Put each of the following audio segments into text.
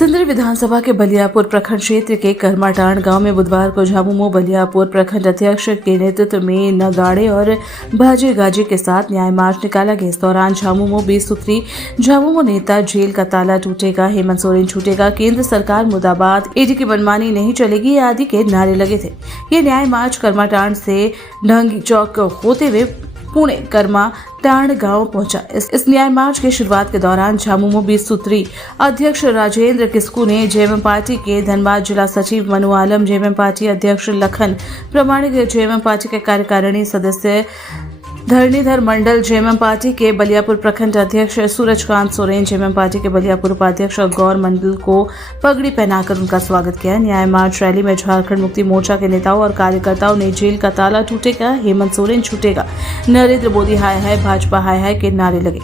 सिंदरी विधानसभा के बलियापुर प्रखंड क्षेत्र के करमाटांड गांव में बुधवार को झामुमो बलियापुर प्रखंड अध्यक्ष के नेतृत्व में नगाड़े और बाजे गाजे के साथ न्याय मार्च निकाला गया। इस दौरान झामुमो 20 सूत्री झामुमो नेता जेल का ताला टूटेगा, हेमंत सोरेन छूटेगा, केंद्र सरकार मुर्दाबाद, ईडी की मनमानी नहीं चलेगी आदि के नारे लगे थे। ये न्याय मार्च करमाटांड से ढंगी चौक होते हुए पुणे करमाटांड गांव पहुंचा। इस न्याय मार्च की शुरुआत के दौरान झामुमो 20 सूत्री अध्यक्ष राजेंद्र किस्कू ने जेएमएम पार्टी के धनबाद जिला सचिव मनु आलम, जेएमएम पार्टी अध्यक्ष लखन प्रमाणिक, जेएमएम पार्टी के कार्यकारिणी सदस्य धरणीधर मंडल, जेएमएम पार्टी के बलियापुर प्रखंड अध्यक्ष सूरजकांत सोरेन, जेएमएम पार्टी के बलियापुर उपाध्यक्ष गौर मंडल को पगड़ी पहनाकर उनका स्वागत किया। न्याय मार्च रैली में झारखंड मुक्ति मोर्चा के नेताओं और कार्यकर्ताओं ने जेल का ताला टूटेगा, हेमंत सोरेन छूटेगा, नरेंद्र मोदी हाय हाय, भाजपा हाय हाय के नारे लगे।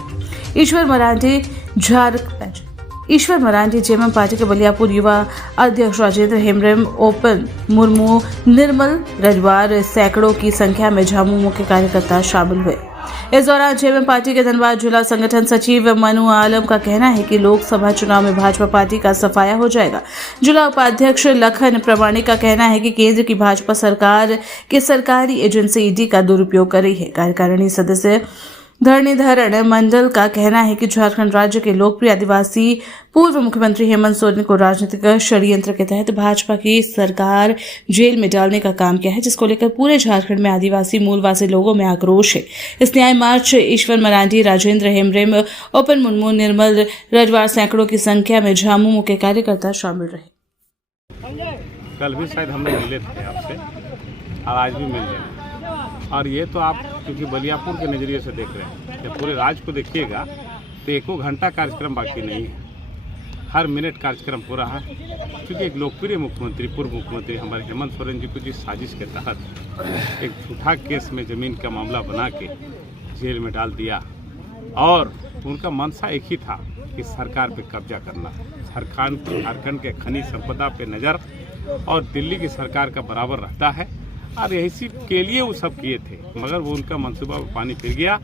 ईश्वर मरांडी जेएमएम पार्टी के बलियापुर युवा अध्यक्ष राजेंद्र हेम्ब्रम, ओपन मुर्मू, निर्मल रजवार, सैकड़ों की संख्या में झामुमो के कार्यकर्ता शामिल हुए। इस दौरान जेएमएम पार्टी के धनबाद जिला संगठन सचिव मनु आलम का कहना है कि लोकसभा चुनाव में भाजपा पार्टी का सफाया हो जाएगा। जिला उपाध्यक्ष लखन प्रमाणिक का कहना है कि केंद्र की भाजपा सरकार के सरकारी एजेंसी ईडी का दुरुपयोग कर रही है। कार्यकारिणी सदस्य धरणीधर मंडल का कहना है कि झारखंड राज्य के लोकप्रिय आदिवासी पूर्व मुख्यमंत्री हेमंत सोरेन को राजनीतिक षड्यंत्र के तहत भाजपा की सरकार जेल में डालने का काम किया है, जिसको लेकर पूरे झारखंड में आदिवासी मूलवासी लोगों में आक्रोश है। इस न्याय मार्च ईश्वर मरांडी, राजेंद्र हेम्ब्रम, ओपन मुर्मू, निर्मल रजवार, सैकड़ों की संख्या में झामुमो के कार्यकर्ता शामिल रहे। कल भी शायद हम लोग मिले थे आपसे और आज भी मिल रहे हैं। और ये तो आप क्योंकि बलियापुर के नज़रिए से देख रहे हैं, जब पूरे राज्य को देखिएगा तो एको घंटा कार्यक्रम बाकी नहीं है, हर मिनट कार्यक्रम हो रहा है। क्योंकि एक लोकप्रिय मुख्यमंत्री, पूर्व मुख्यमंत्री हमारे हेमंत सोरेन जी को जिस साजिश के तहत एक झूठा केस में ज़मीन का मामला बना के जेल में डाल दिया, और उनका मंशा एक ही था कि सरकार पे कब्जा करना, झारखंड के खनिज संपदा पे नज़र, और दिल्ली की सरकार का बराबर रहता है, और इसी के लिए वो सब किए थे। मगर वो उनका मंसूबा पानी फिर गया,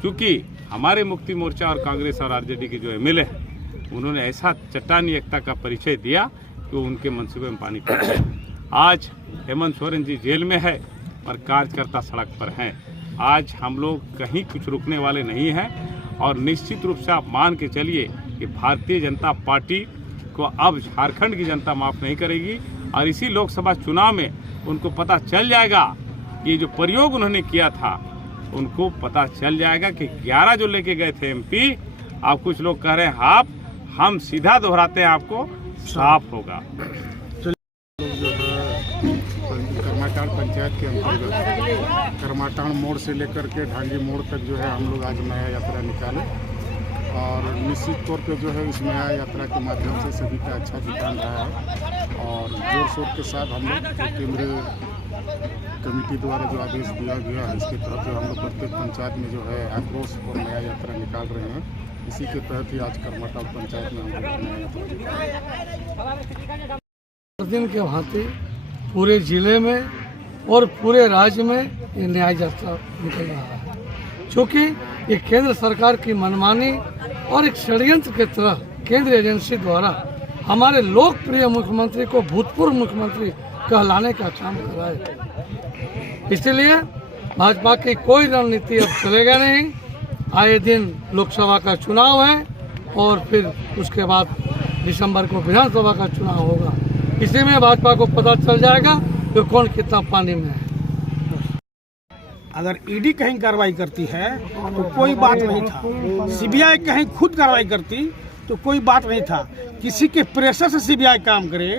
क्योंकि हमारे मुक्ति मोर्चा और कांग्रेस और आरजेडी के जो एमएलए हैं, उन्होंने ऐसा चट्टानी एकता का परिचय दिया कि उनके मंसूबे में पानी फिर गया। आज हेमंत सोरेन जी जेल में है और कार्यकर्ता सड़क पर हैं। आज हम लोग कहीं कुछ रुकने वाले नहीं हैं, और निश्चित रूप से आप मान के चलिए कि भारतीय जनता पार्टी को अब झारखंड की जनता माफ़ नहीं करेगी, और इसी लोकसभा चुनाव में उनको पता चल जाएगा कि जो प्रयोग उन्होंने किया था, उनको पता चल जाएगा कि 11 जो लेके गए थे एमपी, आप कुछ लोग कह रहे हैं हाफ, हम सीधा दोहराते हैं, आपको साफ होगा। करमाटांड पंचायत के अंतर्गत करमाटांड मोड़ से लेकर के ढांगी मोड़ तक जो है हम लोग आज नया यात्रा निकाले, और निश्चित तौर पे जो है इस नया यात्रा के माध्यम से सभी का अच्छा विधान रहा है, और जोर शोर के साथ हम लोग केंद्रीय कमेटी द्वारा जो आदेश दिया गया है, इसके तहत जो हम लोग प्रत्येक पंचायत में जो है आक्रोश और नया यात्रा निकाल रहे हैं। इसी के तहत ही आज करमाटांड पंचायत में हम लोग नया यात्रा दिन के भांति पूरे जिले में और पूरे राज्य में ये न्याय यात्रा निकल रहा है, क्योंकि ये केंद्र सरकार की मनमानी और एक षड्यंत्र के तरह केंद्र एजेंसी द्वारा हमारे लोकप्रिय मुख्यमंत्री को भूतपूर्व मुख्यमंत्री कहलाने का काम कर रहा है। इसलिए भाजपा की कोई रणनीति अब चलेगा नहीं। आए दिन लोकसभा का चुनाव है, और फिर उसके बाद दिसंबर को विधानसभा का चुनाव होगा। इसी में भाजपा को पता चल जाएगा कि कौन कितना पानी में है। अगर ईडी कहीं कार्रवाई करती है तो कोई बात नहीं था, सीबीआई कहीं खुद कार्रवाई करती तो कोई बात नहीं था। किसी के प्रेशर से सीबीआई काम करे,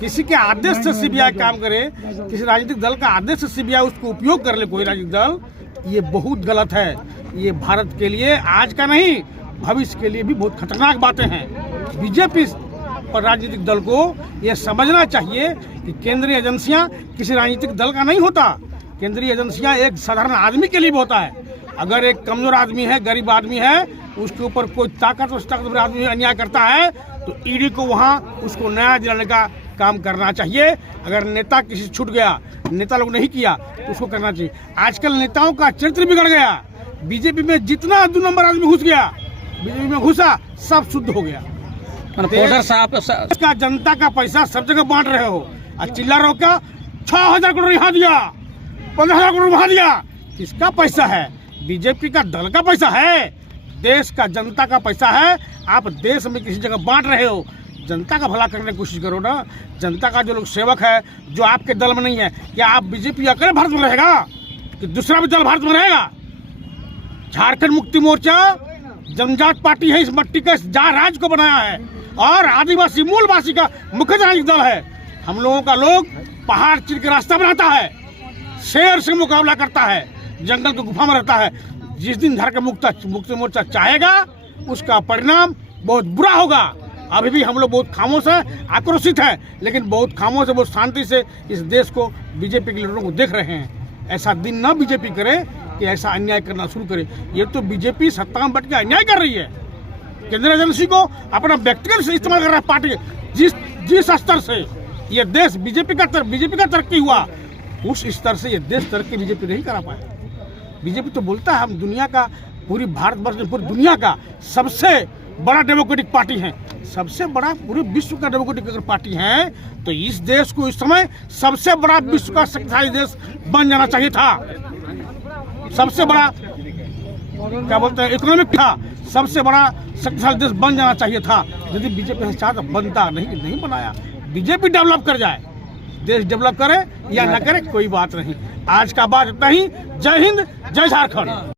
किसी के आदेश से सीबीआई काम करे, किसी राजनीतिक दल का आदेश से सीबीआई उसको उपयोग कर ले कोई राजनीतिक दल, ये बहुत गलत है। ये भारत के लिए आज का नहीं, भविष्य के लिए भी बहुत खतरनाक बातें हैं। बीजेपी और राजनीतिक दल को ये समझना चाहिए कि केंद्रीय एजेंसियां किसी राजनीतिक दल का नहीं होता। केंद्रीय एजेंसियां एक साधारण आदमी के लिए भी होता है। अगर एक कमजोर आदमी है, गरीब आदमी है, उसके ऊपर कोई ताकतवर आदमी अन्याय करता है, तो ईडी को वहाँ उसको न्याय दिलाने का काम करना चाहिए। अगर नेता किसी छूट गया, नेता लोग नहीं किया, तो उसको करना चाहिए। आजकल नेताओं का चरित्र बिगड़ गया। बीजेपी में जितना 2 नंबर आदमी घुस गया, बीजेपी में घुसा, सब शुद्ध हो गया। रिपोर्टर साहब इसका जनता का पैसा सब जगह बांट रहे हो और चिल्ला रहे हो क्या 6,000 करोड़ यहाँ दिया 15,000 करोड़ वहाँ दिया। किसका पैसा है? बीजेपी का दल का पैसा है, देश का जनता का पैसा है। आप देश में किसी जगह बांट रहे हो, जनता का भला करने की कोशिश करो ना। जनता का जो लोग सेवक है जो आपके दल में नहीं है, क्या आप बीजेपी अकेले भारत में रहेगा कि दूसरा भी दल भारत में रहेगा? झारखंड मुक्ति मोर्चा जनजात पार्टी है, इस मट्टी का राज्य को बनाया है और आदिवासी मूलवासी का मुख्य राजनीतिक दल है। हम लोगों का लोग पहाड़ चीर के रास्ता बनाता है, शेर से मुकाबला करता है, जंगल की गुफा में रहता है। जिस दिन झारखंड मुक्ति मोर्चा चाहेगा उसका परिणाम बहुत बुरा होगा। अभी भी हम लोग बहुत खामोश है, आक्रोशित है, लेकिन बहुत खामोश है, बहुत शांति से इस देश को बीजेपी के लीडरों को देख रहे हैं। ऐसा दिन ना बीजेपी करे कि ऐसा अन्याय करना शुरू करे। ये तो बीजेपी सत्ता में बैठ के अन्याय कर रही है। केंद्रीय एजेंसी को अपना व्यक्तिगत से इस्तेमाल कर रहा है पार्टी। जिस स्तर से ये देश बीजेपी का तरक्की हुआ, उस स्तर से ये देश तरक्की बीजेपी नहीं करा पाया। बीजेपी तो बोलता है हम दुनिया का, पूरी भारतवर्ष में पूरी दुनिया का सबसे बड़ा डेमोक्रेटिक पार्टी है, सबसे बड़ा पूरे विश्व का डेमोक्रेटिक अगर पार्टी है तो इस देश को इस समय सबसे बड़ा विश्व का शक्तिशाली देश बन जाना चाहिए था। सबसे बड़ा क्या बोलते हैं इकोनॉमिक था, सबसे बड़ा शक्तिशाली देश बन जाना चाहिए था। यदि बीजेपी चाहता बनता, नहीं बनाया। बीजेपी डेवलप कर जाए, देश डेवलप करे या न करे कोई बात नहीं। आज का बात इतना ही। जय हिंद, जय झारखंड।